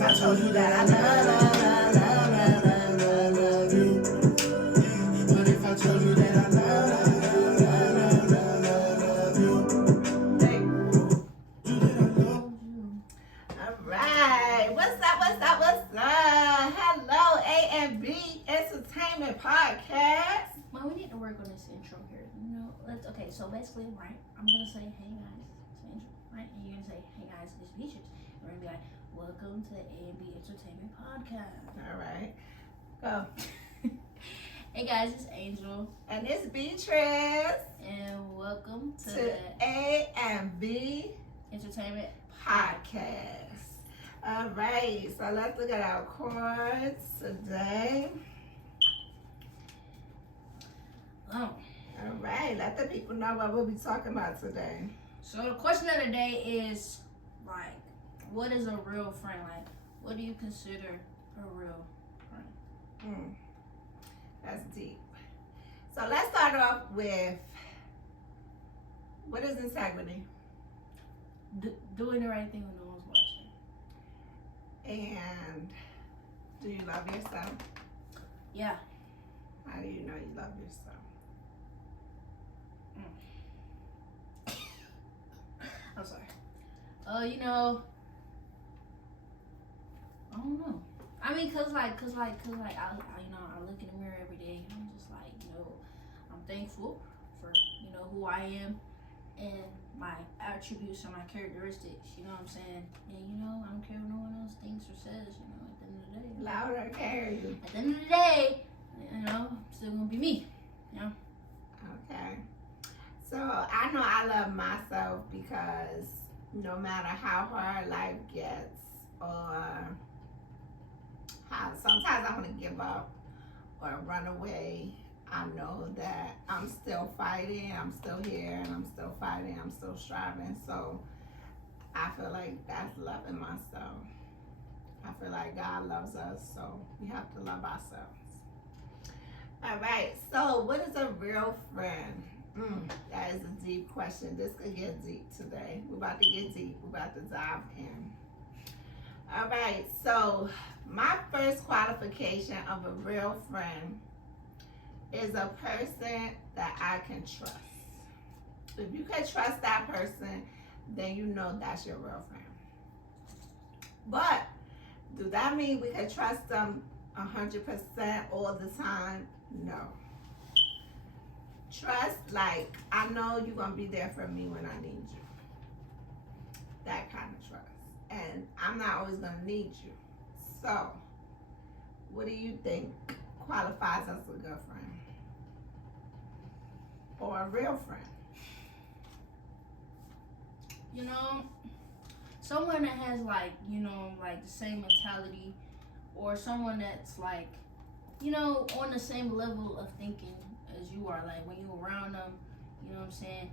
if I told you that I love you? What if I told you that I love you? Hey. All right. What's up? Hello, A&B Entertainment Podcast. Well, we need to work on this intro here. Okay, so basically, right, I'm going to say, hey guys, it's Angel, right? And you're going to say, hey guys, it's Beatrice. And we're going to be like, welcome to the A&B Entertainment Podcast. All right. Go. Hey guys, it's Angel. And it's Beatrice. And welcome to the A&B Entertainment Podcast. All right, so let's look at our cards today. Oh. All right, let the people know what we'll be talking about today. So the question of the day is, like, what is a real friend? Like, what do you consider a real friend? That's deep. So let's start off with, what is integrity? Doing the right thing when no one's watching. And do you love yourself? Yeah. How do you know you love yourself? I'm sorry. I don't know. I mean, cause I look in the mirror every day, and I'm just like, I'm thankful for, who I am and my attributes and my characteristics, you know what I'm saying? And, I don't care what no one else thinks or says, at the end of the day. Louder, carry you. At the end of the day, I'm still gonna be me, Okay. So I know I love myself because no matter how hard life gets or how sometimes I want to give up or run away, I know that I'm still fighting, I'm still here, and I'm still fighting, I'm still striving. So I feel like that's loving myself. I feel like God loves us, so we have to love ourselves. All right, so what is a real friend? That is a deep question. This could get deep today. We're about to get deep. We're about to dive in. All right, so my first qualification of a real friend is a person that I can trust. If you can trust that person, then you know that's your real friend. But do that mean we can trust them 100% all the time? No. Trust, like, I know you're going to be there for me when I need you. That kind of trust. And I'm not always going to need you. So, what do you think qualifies as a good friend? Or a real friend? Someone that has, like the same mentality, or someone that's, like, on the same level of thinking as you are. Like, when you're around them, you know what I'm saying,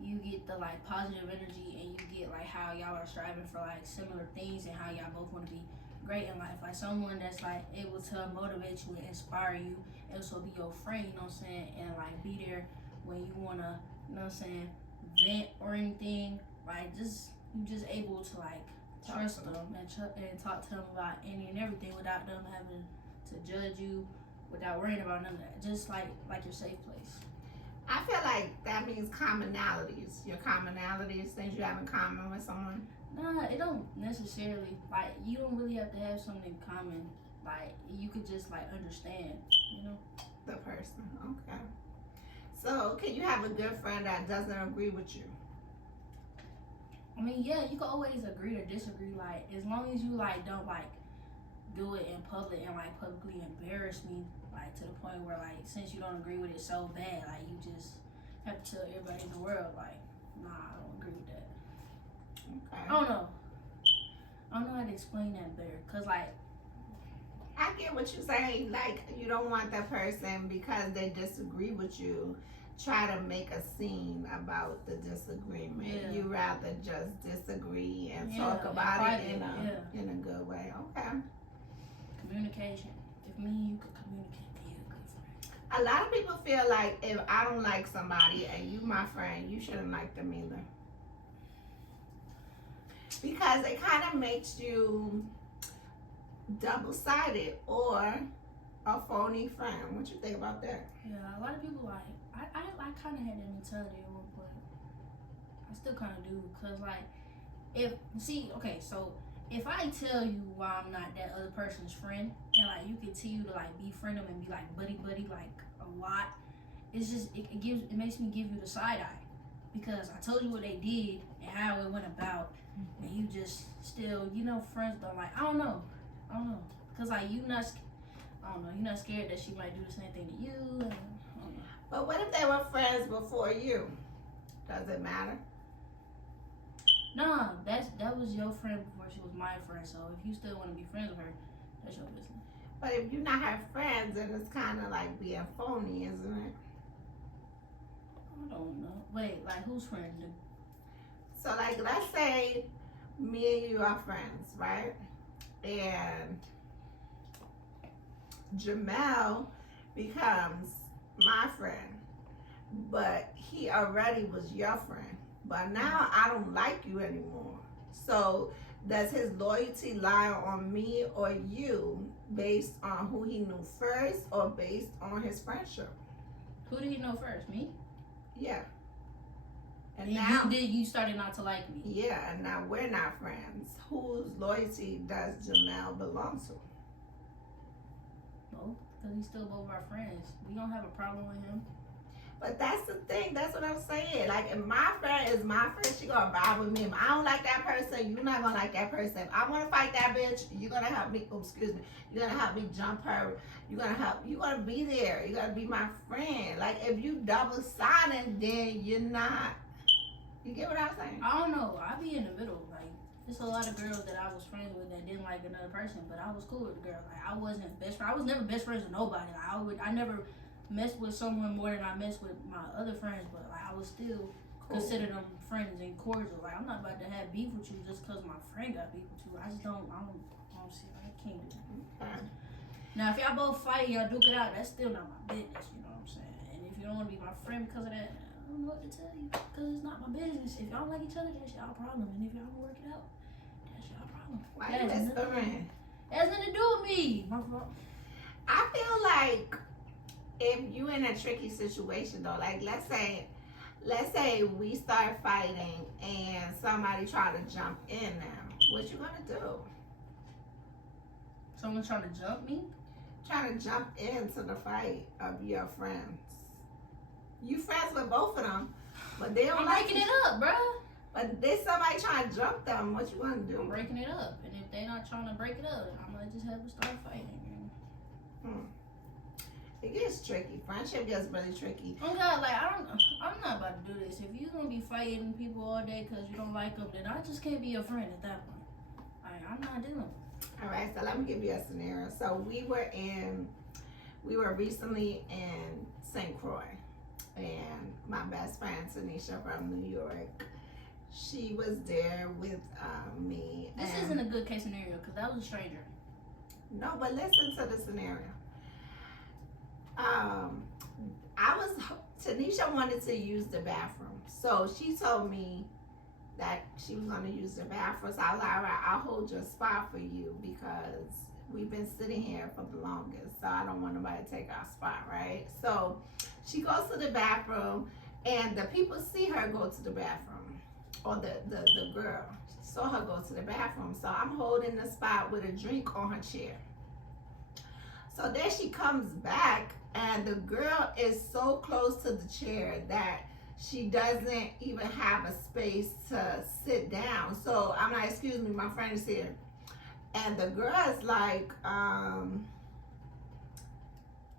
you get the, like, positive energy, and you get, like, how y'all are striving for, like, similar things, and how y'all both want to be great in life. Like, someone that's, like, able to motivate you and inspire you, and also be your friend, you know what I'm saying, and, like, be there when you want to, you know what I'm saying, vent or anything. Like, you just able to, like, trust them and talk to them about any and everything without them having to judge you, without worrying about none of that. Just like your safe place. I feel like that means commonalities. Your commonalities, things you have in common with someone. Nah, it don't necessarily. Like, you don't really have to have something in common. Like, you could just, like, understand, the person. Okay. So, can you have a good friend that doesn't agree with you? I mean, yeah, you can always agree or disagree. Like, as long as you, like, don't, like, do it in public and, like, publicly embarrass me, like, to the point where, like, since you don't agree with it so bad, like, you just have to tell everybody in the world, like, nah, I don't agree with that. Okay. I don't know how to explain that better, because, like, I get what you're saying. Like, you don't want that person, because they disagree with you, try to make a scene about the disagreement. Yeah. You rather just disagree and talk about it in a good way. Okay. Communication. If me and you could communicate, be a good friend. A lot of people feel like if I don't like somebody and you my friend, you shouldn't like them either. Because it kind of makes you double-sided or a phony friend. What you think about that? Yeah, a lot of people like I kind of had that mentality at one point. I still kind of do, cause like if I tell you why I'm not that other person's friend, and like you continue to like befriend them and be like buddy like a lot, it's just it makes me give you the side eye, because I told you what they did and how it went about, and you just still friends don't like I don't know, cause like you're not scared that she might do the same thing to you. And, I don't know. But what if they were friends before you? Does it matter? Nah, that was your friend before she was my friend. So if you still want to be friends with her, that's your business. But if you're not her friends, then it's kind of like being phony, isn't it? I don't know. Wait, like who's friend? So like, let's say me and you are friends, right? And Jamel becomes my friend, but he already was your friend. But now I don't like you anymore. So does his loyalty lie on me or you based on who he knew first or based on his friendship? Who did he know first? Me? Yeah. And now you started not to like me. Yeah, and now we're not friends. Whose loyalty does Jamel belong to? No, because he's still both our friends. We don't have a problem with him. But that's the thing. That's what I'm saying. Like, if my friend is my friend, she gonna ride with me. If I don't like that person, you're not gonna like that person. If I wanna fight that bitch, you're gonna help me. Oh, excuse me. You're gonna help me jump her. You're gonna be there. You're gonna be my friend. Like, if you double-sided, then you're not. You get what I'm saying? I don't know. I be in the middle. Like, there's a lot of girls that I was friends with that didn't like another person, but I was cool with the girl. Like, I wasn't best friend. I was never best friends with nobody. Like, I never messed with someone more than I messed with my other friends, but like I was still consider them friends and cordial. Like, I'm not about to have beef with you just because my friend got beef with you. I don't see. I can't do that. Now, if y'all both fight, y'all duke it out, that's still not my business. You know what I'm saying? And if you don't want to be my friend because of that, I don't know what to tell you, because it's not my business. If y'all like each other, that's y'all problem, and if y'all don't work it out, that's y'all problem. Why you whispering? It has nothing to do with me. My fault. I feel like if you in a tricky situation though, like let's say we start fighting and somebody try to jump in now, what you gonna do? Someone trying to jump me? Trying to jump into the fight of your friends. You friends with both of them, but they don't I'm like breaking it up, bro. But there's somebody trying to jump them. What you gonna do? I'm breaking it up, and if they not trying to break it up, I might just have to start fighting. It gets tricky. Friendship gets really tricky. Oh God, like I'm not about to do this. If you gonna be fighting people all day because you don't like them, then I just can't be your friend at that point. Like, I'm not doing it. All right, so let me give you a scenario. So we were recently in St. Croix, and my best friend Tanisha from New York, she was there with me. This isn't a good case scenario because that was a stranger. No, but listen to the scenario. Tanisha wanted to use the bathroom. So she told me that she was going to use the bathroom. So I was like, all right, I'll hold your spot for you because we've been sitting here for the longest. So I don't want nobody to take our spot, right? So she goes to the bathroom and the people see her go to the bathroom, or the girl saw her go to the bathroom. So I'm holding the spot with a drink on her chair. So then she comes back and the girl is so close to the chair that she doesn't even have a space to sit down. So I'm like, excuse me, my friend is here. And the girl is like,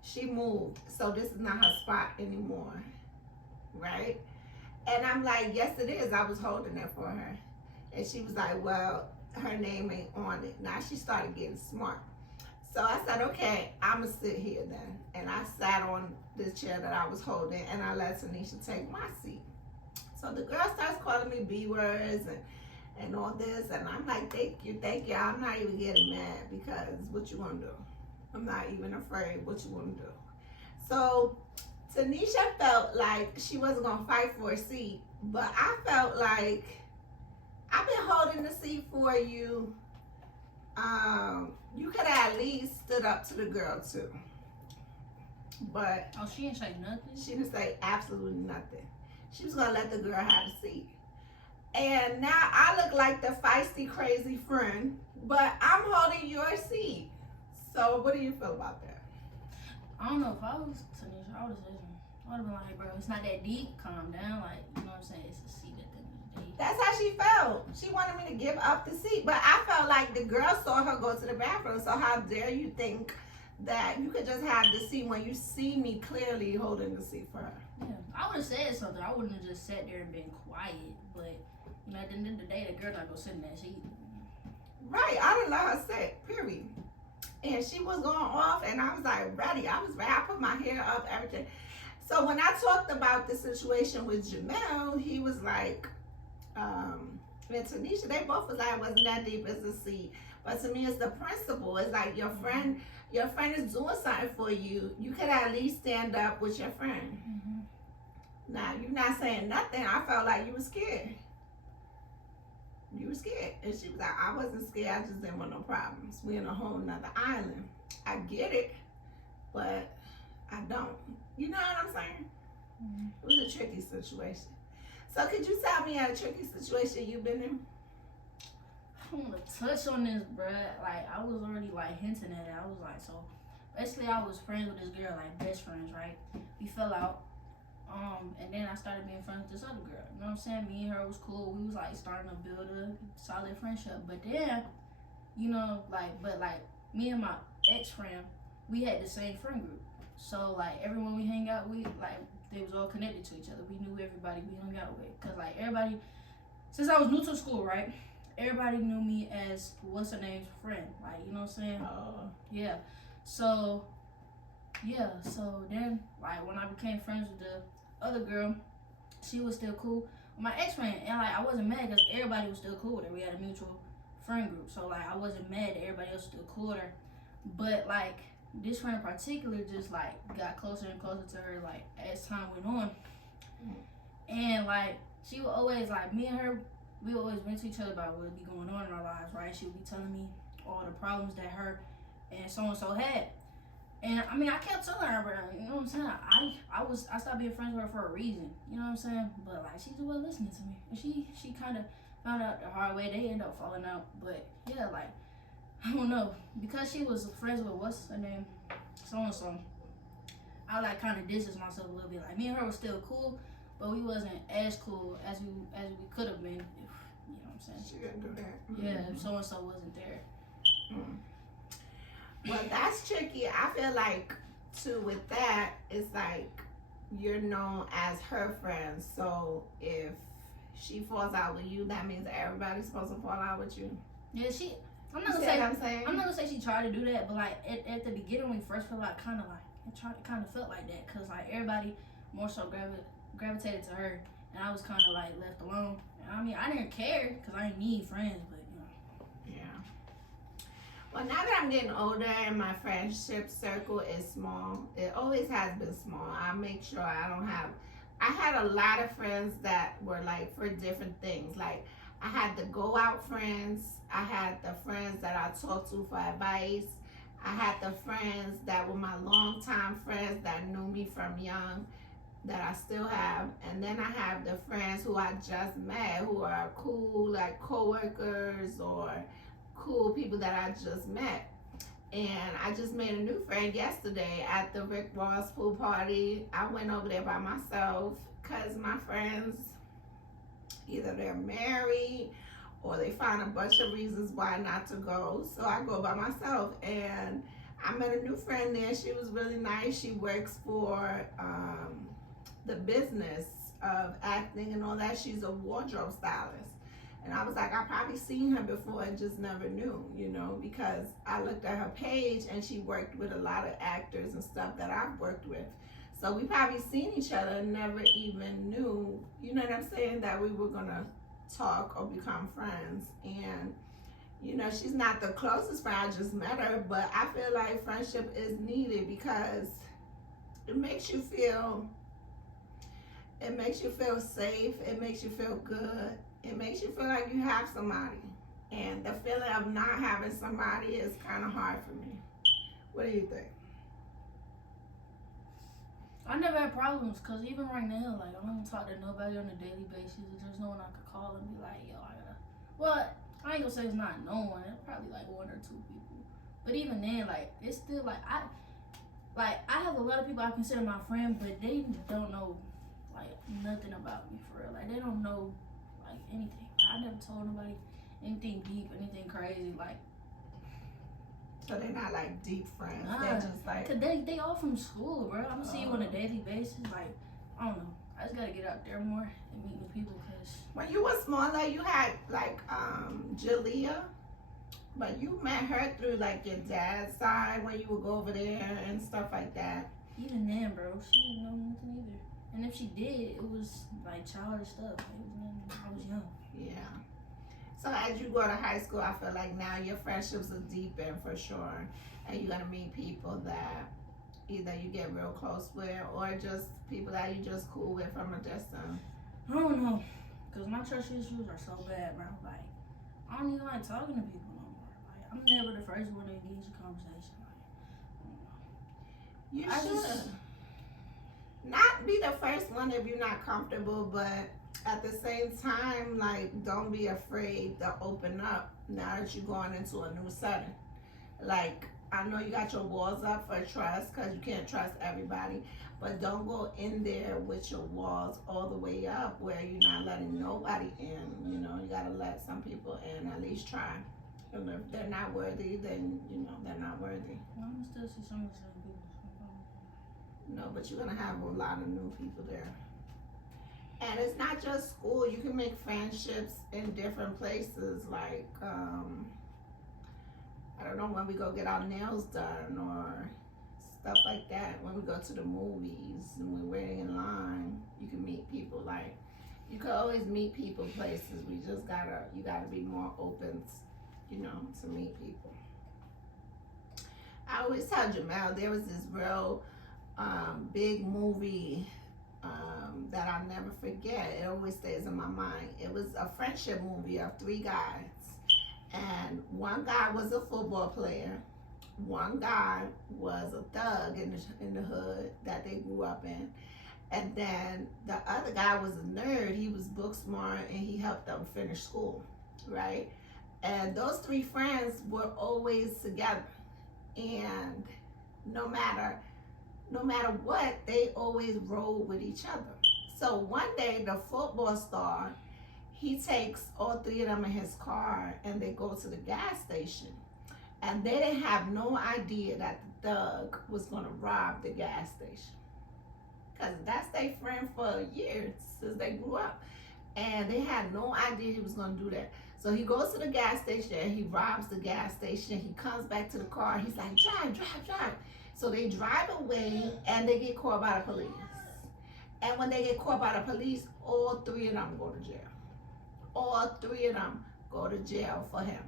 she moved. So this is not her spot anymore, right? And I'm like, yes, it is. I was holding it for her. And she was like, well, her name ain't on it. Now she started getting smart. So I said, okay, I'm going to sit here then. And I sat on the chair that I was holding, and I let Tanisha take my seat. So the girl starts calling me B words and all this. And I'm like, thank you. I'm not even getting mad because what you going to do? I'm not even afraid what you going to do. So Tanisha felt like she wasn't going to fight for a seat. But I felt like I've been holding the seat for you. You could have at least stood up to the girl too. But Oh, she didn't say nothing? She didn't say absolutely nothing. She was gonna let the girl have the seat. And now I look like the feisty, crazy friend, but I'm holding your seat. So what do you feel about that? I don't know, if I was Tanisha, I would have been like, bro, it's not that deep, calm down, like, you know what I'm saying, it's a seat at the end of the day. That's how she felt. She wanted me to give up the seat, but I felt like the girl saw her go to the bathroom, so how dare you think that you could just have the seat when you see me clearly holding the seat for her? Yeah, I would have said something. I wouldn't have just sat there and been quiet, but, you know, at the end of the day, the girl not gonna sit in that seat. Right, I didn't let her sit, period. And she was going off, and I was like, ready. I was ready. I put my hair up, everything. So when I talked about the situation with Jamel, he was like, and Tanisha, they both was like, it wasn't that deep as a seat. But to me, it's the principle. It's like your friend is doing something for you. You could at least stand up with your friend. Mm-hmm. Now, you're not saying nothing. I felt like you were scared. You were scared. And she was like, I wasn't scared. I just didn't want no problems. We in a whole nother island. I get it, but I don't. You know what I'm saying? Mm-hmm. It was a tricky situation. So could you tell me a tricky situation you've been in? I want to touch on this, bruh. Like, I was already, like, hinting at it. I was like, so, basically, I was friends with this girl, like, best friends, right? We fell out. And then I started being friends with this other girl. You know what I'm saying? Me and her was cool. We was, like, starting to build a solid friendship. But then, you know, like, me and my ex-friend, we had the same friend group. So, like, everyone we hang out with, like, they was all connected to each other. We knew everybody we hung out with. Because, like, everybody, since I was new to school, right? Everybody knew me as what's her name's friend. Like, you know what I'm saying? Yeah. So then, like, when I became friends with the other girl, she was still cool with my ex-friend. And, like, I wasn't mad because everybody was still cool with her. We had a mutual friend group. So, like, I wasn't mad that everybody else was still cool with her. But, like, this friend in particular just, like, got closer and closer to her, like, as time went on. And, like, she would always, like, me and her, we always went to each other about what would be going on in our lives, right? She would be telling me all the problems that her and so-and-so had. And, I mean, I kept telling her, but, you know what I'm saying? I stopped being friends with her for a reason, you know what I'm saying? But, like, she just wasn't listening to me. And she kind of found out the hard way. They ended up falling out. But, yeah, like, I don't know. Because she was friends with, what's her name? So-and-so. I, like, kind of distanced myself a little bit. Like, me and her were still cool, but we wasn't as cool as we could have been. You know what I'm saying? She didn't do that. Yeah, if so-and-so wasn't there. Well, that's tricky. I feel like, too, with that, it's like you're known as her friend. So if she falls out with you, that means everybody's supposed to fall out with you. Yeah, I'm not gonna say she tried to do that, but, like, at the beginning when we first fell out, kind of felt like that. Because, like, everybody more so gravitated to her. And I was kind of, like, left alone. I mean, I didn't care because I didn't need friends, but, you know. Yeah. Well, now that I'm getting older and my friendship circle is small, it always has been small. I make sure I had a lot of friends that were, like, for different things. Like, I had the go out friends. I had the friends that I talked to for advice. I had the friends that were my longtime friends that knew me from young, that I still have. And then I have the friends who I just met, who are cool, like coworkers or cool people that I just met. And I just made a new friend yesterday at the Rick Ross pool party. I went over there by myself because my friends, either they're married or they find a bunch of reasons why not to go. So I go by myself, and I met a new friend there. She was really nice. She works for the business of acting and all that. She's a wardrobe stylist. And I was like, I probably seen her before and just never knew, you know, because I looked at her page and she worked with a lot of actors and stuff that I've worked with. So we probably seen each other and never even knew, you know what I'm saying, that we were gonna talk or become friends. And, you know, she's not the closest friend, I just met her, but I feel like friendship is needed because it makes you feel safe, it makes you feel good, it makes you feel like you have somebody. And the feeling of not having somebody is kind of hard for me. What do you think? I never had problems because even right now, like, I don't talk to nobody on a daily basis. There's no one I could call and be like, yo, I gotta. Well, I ain't gonna say it's not no one. It's probably like one or two people. But even then, like, it's still like I have a lot of people I consider my friend, but they don't know like nothing about me for real. Like, they don't know like anything. I never told nobody anything deep, anything crazy. Like, So they're not like deep friends. nah, They're just like, cause they all from school, bro. I'm gonna see you on a daily basis. Like, I don't know. I just gotta get out there more and meet new people. Cause when you were smaller, you had like Jalea, but you met her through like your dad's side when you would go over there and stuff like that. even then, bro, she didn't know nothing either. And if she did, it was like childish stuff. It was nothing. I was young. Yeah. So as you go to high school, I feel like now your friendships are deepened for sure, and you're gonna meet people that either you get real close with or just people that you just cool with from a distance. I don't know, cause my trust issues are so bad, bro. Like, I don't even like talking to people no more. Like, I'm never the first one to engage in conversation. Like, You I should just- not be the first one if you're not comfortable, but at the same time, like, don't be afraid to open up now that you're going into a new setting. Like, I know you got your walls up for trust because you can't trust everybody, but don't go in there with your walls all the way up where you're not letting nobody in. You know, you gotta let some people in, at least try. And if they're not worthy, then, you know, they're not worthy. I'm gonna still see some of the same people. No, but you're gonna have a lot of new people there. And it's not just school. You can make friendships in different places. Like, I don't know, when we go get our nails done or stuff like that. When we go to the movies and we're waiting in line, you can meet people. Like, you can always meet people places. We just you gotta be more open, you know, to meet people. I always tell Jamel there was this real big movie that I'll never forget. It always stays in my mind. It was a friendship movie of three guys, and one guy was a football player, one guy was a thug in the hood that they grew up in, and then the other guy was a nerd. He was book smart and he helped them finish school, right? And those three friends were always together, and no matter what, they always rode with each other. So one day, the football star, he takes all three of them in his car and they go to the gas station. And they didn't have no idea that the thug was gonna rob the gas station. Because that's their friend for years, since they grew up. And they had no idea he was gonna do that. So he goes to the gas station and he robs the gas station. He comes back to the car. He's like, drive. So they drive away and they get caught by the police. And when they get caught by the police, all three of them go to jail. All three of them go to jail for him.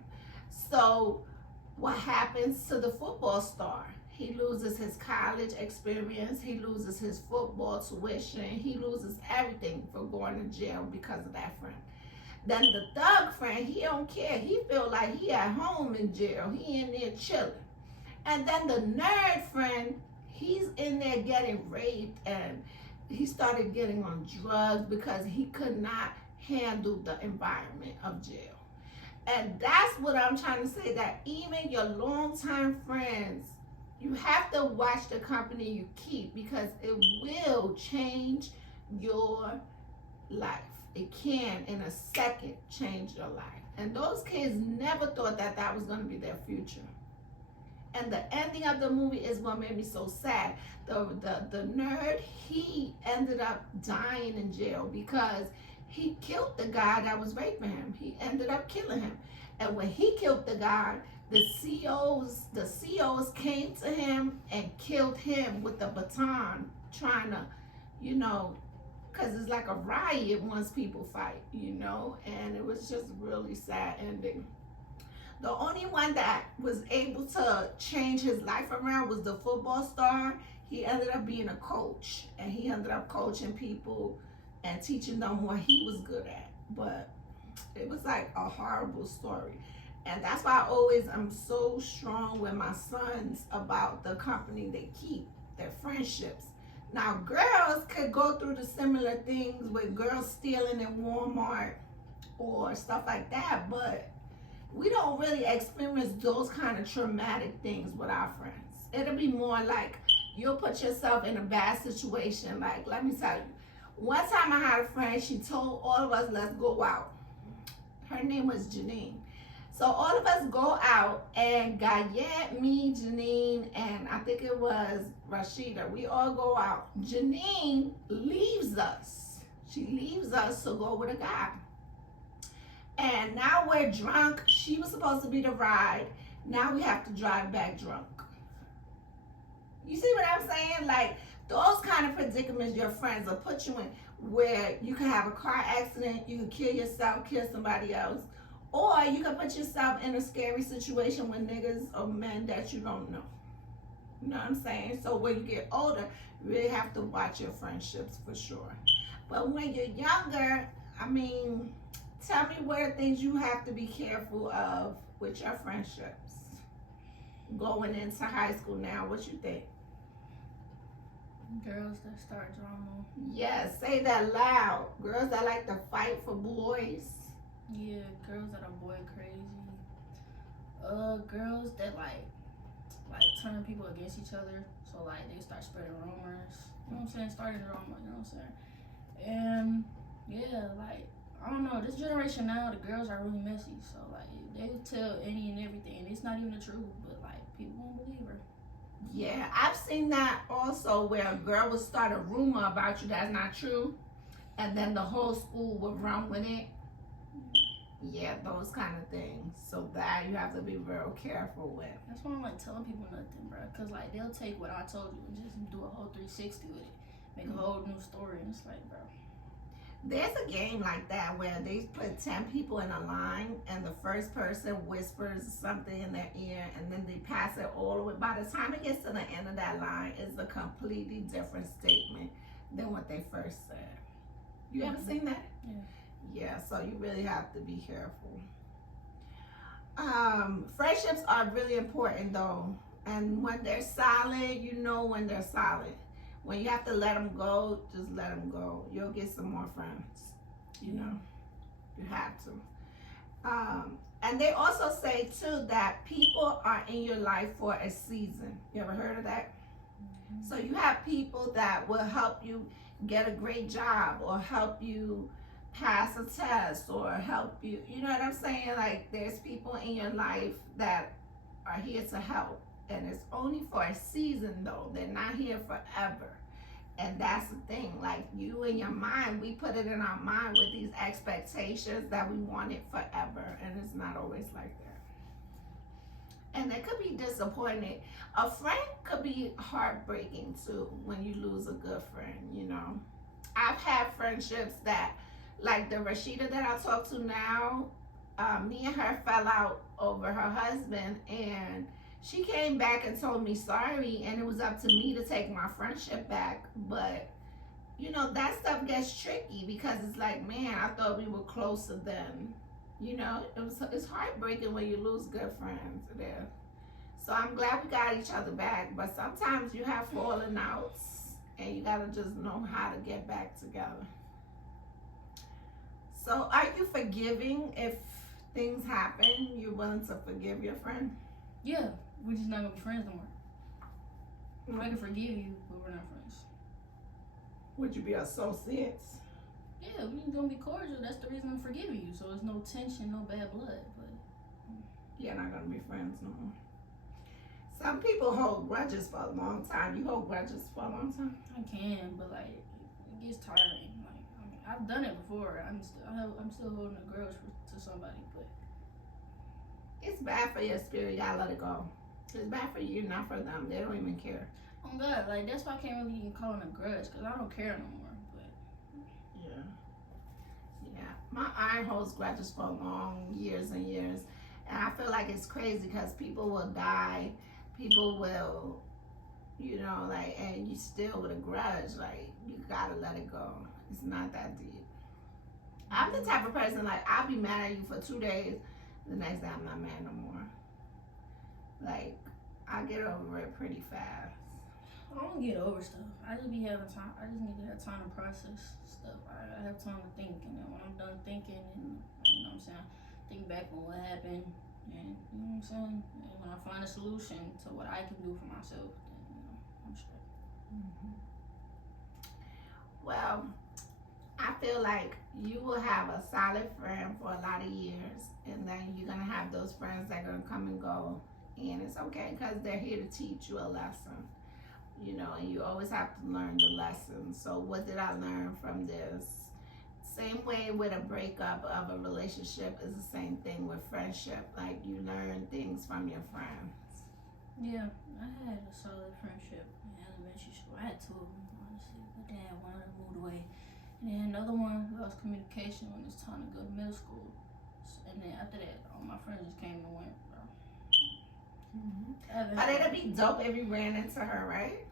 So what happens to the football star? He loses his college experience. He loses his football tuition. He loses everything for going to jail because of that friend. Then the thug friend, he don't care. He feel like he at home in jail. He in there chilling. And then the nerd friend, he's in there getting raped, and he started getting on drugs because he could not handle the environment of jail. And that's what I'm trying to say, that even your longtime friends, you have to watch the company you keep, because it will change your life. It can, in a second, change your life. And those kids never thought that that was going to be their future. And the ending of the movie is what made me so sad. The nerd, he ended up dying in jail because he killed the guy that was raping him. He ended up killing him. And when he killed the guy, the COs came to him and killed him with a baton, trying to, you know, because it's like a riot once people fight, you know, and it was just really sad ending. The only one that was able to change his life around was the football star. He ended up being a coach, and he ended up coaching people and teaching them what he was good at. But It was like a horrible story. And that's why I always am so strong with my sons about the company they keep, their friendships. Now, girls could go through the similar things with girls stealing in Walmart or stuff like that, but we don't really experience those kind of traumatic things with our friends. It'll be more like you'll put yourself in a bad situation. Like, let me tell you, one time I had a friend, she told all of us, let's go out. Her name was Janine. So all of us go out, and Gayette, me, Janine, and I think it was Rashida. We all go out. Janine leaves us. She leaves us to go with a guy. And now we're drunk. She was supposed to be the ride. Now we have to drive back drunk. You see what I'm saying? Like, those kind of predicaments your friends will put you in, where you can have a car accident, you can kill yourself, kill somebody else, or you can put yourself in a scary situation with niggas or men that you don't know. You know what I'm saying? So when you get older, you really have to watch your friendships for sure. But when you're younger, I mean, tell me what are things you have to be careful of with your friendships going into high school now. What you think? Girls that start drama. Yes, say that loud. Girls that like to fight for boys. Yeah, girls that are boy crazy. Girls that like turn people against each other. So like they start spreading rumors. You know what I'm saying? Starting drama. You know what I'm saying? And yeah, like I don't know. This generation now, the girls are really messy. So like they will tell any and everything, and it's not even the truth. But like people won't believe her. Yeah, I've seen that also, where a girl would start a rumor about you that's not true, and then the whole school would run with it. Yeah, those kind of things. So that you have to be real careful with. That's why I'm like telling people nothing, bro. Cause like they'll take what I told you and just do a whole 360 with it, make a whole new story, and it's like, bro. There's a game like that where they put 10 people in a line, and the first person whispers something in their ear, and then they pass it all the way. By the time it gets to the end of that line, it's a completely different statement than what they first said. You ever seen that? Yeah. Yeah, so you really have to be careful. Friendships are really important though, and when they're solid, you know when they're solid. When you have to let them go, just let them go. You'll get some more friends. You know, you have to. And they also say too that people are in your life for a season. You ever heard of that? So you have people that will help you get a great job, or help you pass a test, or help you, you know what I'm saying? Like, there's people in your life that are here to help, and it's only for a season though. They're not here forever. And that's the thing, like, you in your mind, we put it in our mind with these expectations that we want it forever, and it's not always like that. And they could be disappointed. A friend could be heartbreaking too when you lose a good friend, you know. I've had friendships that, like the Rashida that I talk to now, me and her fell out over her husband, and she came back and told me sorry, and it was up to me to take my friendship back. But you know, that stuff gets tricky, because it's like, man, I thought we were closer then. You know, it's heartbreaking when you lose good friends there. So I'm glad we got each other back, but sometimes you have falling outs, and you gotta just know how to get back together. So are you forgiving if things happen? You're willing to forgive your friend? Yeah, we're just not gonna be friends no more. I can forgive you, but we're not friends. Would you be associates? Yeah, we're gonna be cordial. That's the reason I'm forgiving you. So there's no tension, no bad blood. But you're not gonna be friends no more. Some people hold grudges for a long time. You hold grudges for a long time? I can, but like it gets tiring. Like I mean, I've done it before. I'm still holding a grudge to somebody, but it's bad for your spirit. You gotta let it go. It's bad for you, not for them. They don't even care. Oh God, like that's why I can't really even call it a grudge, because I don't care no more. But yeah, my aunt holds grudges for long years and years, and I feel like it's crazy because people will die, people will, you know, like, and you still with a grudge. Like, you gotta let it go. It's not that deep. I'm the type of person, like, I'll be mad at you for 2 days. The next day, I'm not mad no more. Like, I get over it pretty fast. I don't get over stuff. I just be having time. I just need to have time to process stuff. I have time to think, and then when I'm done thinking, and you know what I'm saying, think back on what happened, and you know what I'm saying. And when I find a solution to what I can do for myself, then I'm straight. Mm-hmm. Well, I feel like you will have a solid friend for a lot of years, and then you're gonna have those friends that are gonna come and go, and it's okay because they're here to teach you a lesson. And you always have to learn the lesson. So what did I learn from this? Same way with a breakup of a relationship is the same thing with friendship. Like, you learn things from your friends. Yeah, I had a solid friendship in elementary school. I had two of them, honestly. But then one of them moved away. And then another one lost communication when it's time to go to middle school. And then after that, all my friends just came and went, bro. But it'll be dope if you ran into her, right?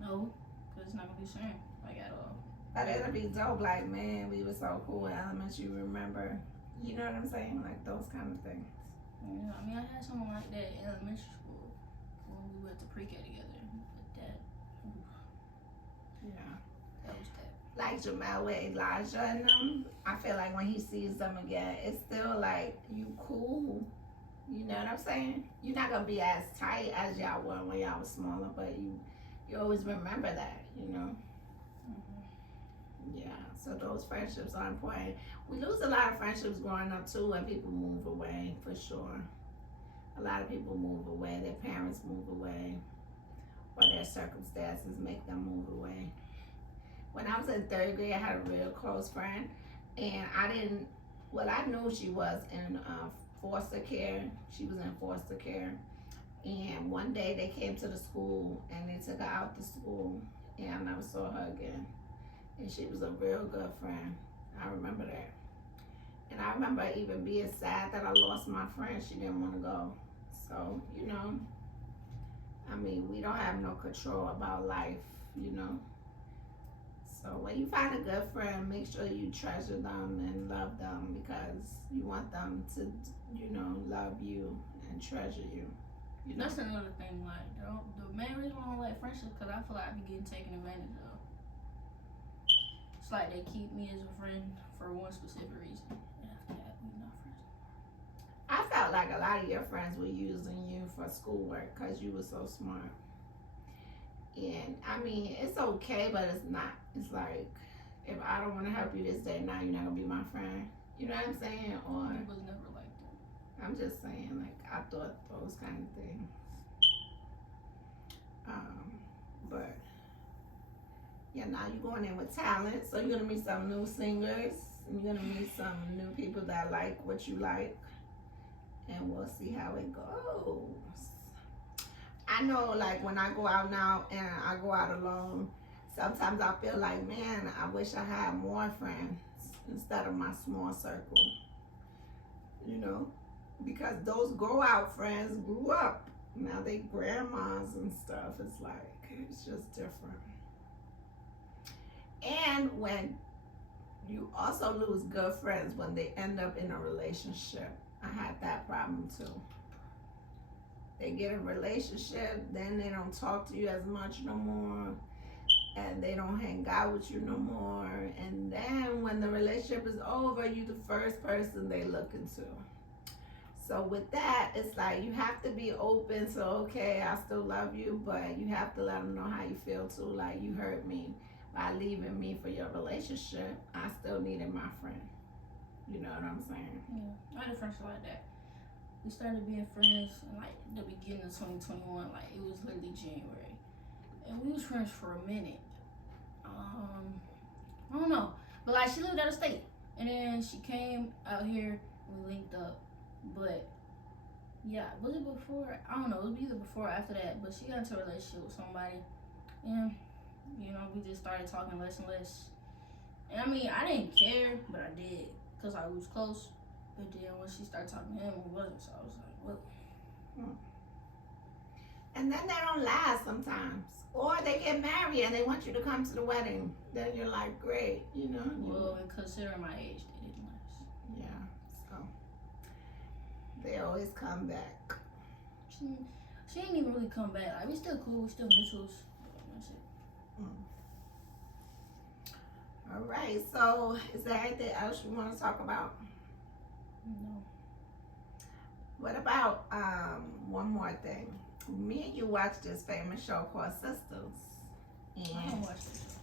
No, because it's not going to be the same, like, at all. But it'll be dope, like, man, we were so cool in elementary, you remember? You know what I'm saying? Like, those kind of things. Yeah, I mean, I had someone like that in elementary school when we went to pre-K together. But that, yeah, that was that. Like Jamel with Elijah and them, I feel like when he sees them again, it's still like, you cool. You know what I'm saying? You're not going to be as tight as y'all were when y'all was smaller, but you always remember that, Yeah, so those friendships are important. We lose a lot of friendships growing up too when people move away, for sure. A lot of people move away, their parents move away, or their circumstances make them move away. When I was in 3rd grade, I had a real close friend, and I knew she was in foster care. She was in foster care. And one day they came to the school and they took her out to school, and I never saw her again. And she was a real good friend. I remember that. And I remember even being sad that I lost my friend. She didn't want to go. So, I mean, we don't have no control about life, So when you find a good friend, make sure you treasure them and love them, because you want them to, love you and treasure you. That's another thing, like, the main reason why I don't like friendships, because I feel like I be getting taken advantage of. It's like they keep me as a friend for one specific reason, and after that, we're not friends. I felt like a lot of your friends were using you for schoolwork because you were so smart. And, I mean, it's okay, but it's not. It's like, if I don't want to help you this day, now you're not going to be my friend. You know what I'm saying? Or It was never like that. I'm just saying, like, I thought those kind of things. But yeah, now you're going in with talent, so you're gonna meet some new singers, and you're gonna meet some new people that like what you like, and we'll see how it goes. I know, like, when I go out now and I go out alone, sometimes I feel like, man, I wish I had more friends instead of my small circle. Because those go out friends grew up. Now they grandmas and stuff. It's just different. And when you also lose good friends when they end up in a relationship. I had that problem too. They get a relationship, then they don't talk to you as much no more, and they don't hang out with you no more. And then when the relationship is over, you the first person they look into. So with that, it's like you have to be open to, okay, I still love you, but you have to let them know how you feel too. Like, you hurt me by leaving me for your relationship. I still needed my friend. You know what I'm saying? Yeah, I had a friendship like that. We started being friends in like the beginning of 2021. Like, it was literally January, and we was friends for a minute. I don't know, but like, she lived out of state, and then she came out here. We linked up. But yeah, was it before? I don't know. It was either before or after that. But she got into a relationship with somebody, and we just started talking less and less. And I mean, I didn't care, but I did because I was close. But then when she started talking to him, we wasn't. So I was like, what? And then they don't last sometimes. Or they get married and they want you to come to the wedding. Then you're like, great, you know. Well, considering my age, they didn't last. Yeah, so they always come back. She ain't even really come back. Like, we still cool, we still mutuals. That's it. All right, so is there anything else you want to talk about? No. What about one more thing? Me and you watched this famous show called Sisters. I don't watch this show.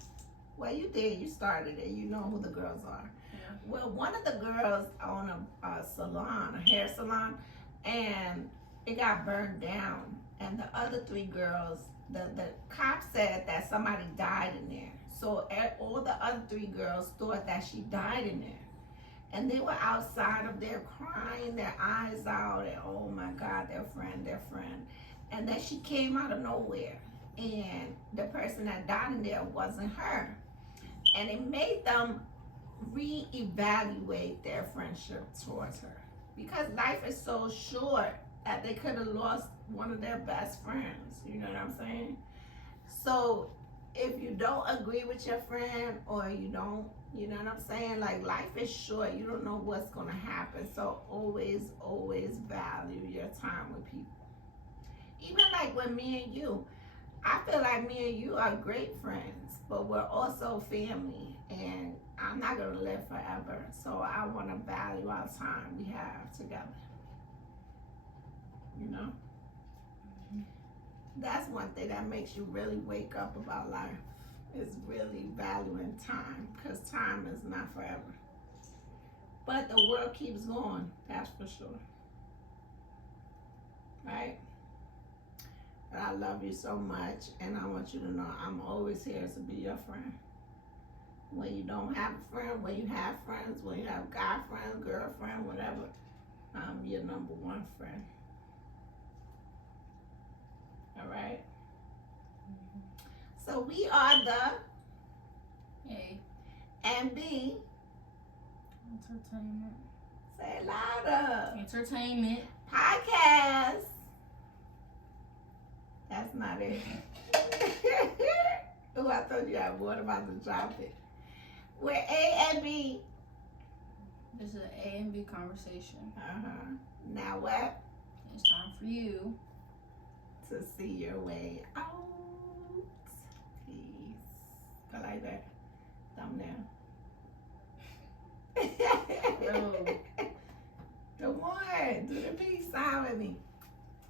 Well, you did. You started it. You know who the girls are. Yeah. Well, one of the girls owned a salon, a hair salon, and it got burned down. And the other three girls, the cop said that somebody died in there. So all the other three girls thought that she died in there. And they were outside of there crying their eyes out, and oh my God, their friend. And then she came out of nowhere, and the person that died in there wasn't her. And it made them reevaluate their friendship towards her. Because life is so short that they could have lost one of their best friends. You know what I'm saying? So if you don't agree with your friend, or you don't, you know what I'm saying? Like, life is short. You don't know what's going to happen. So always value your time with people. Even like with me and you, I feel like me and you are great friends, but we're also family, and I'm not going to live forever. So I want to value our time we have together. You know? That's one thing that makes you really wake up about life, is really valuing time, because time is not forever. But the world keeps going, that's for sure. Right? But I love you so much, and I want you to know I'm always here to be your friend. When you don't have a friend, when you have friends, when you have guy friends, girlfriend, whatever, I'm your number one friend. All right? So we are the A and B. Entertainment. Say it louder. Entertainment. Podcast. That's not it. Oh, I thought you had one about to drop it. We're A and B. This is an A and B conversation. Now what? It's time for you To see your way out.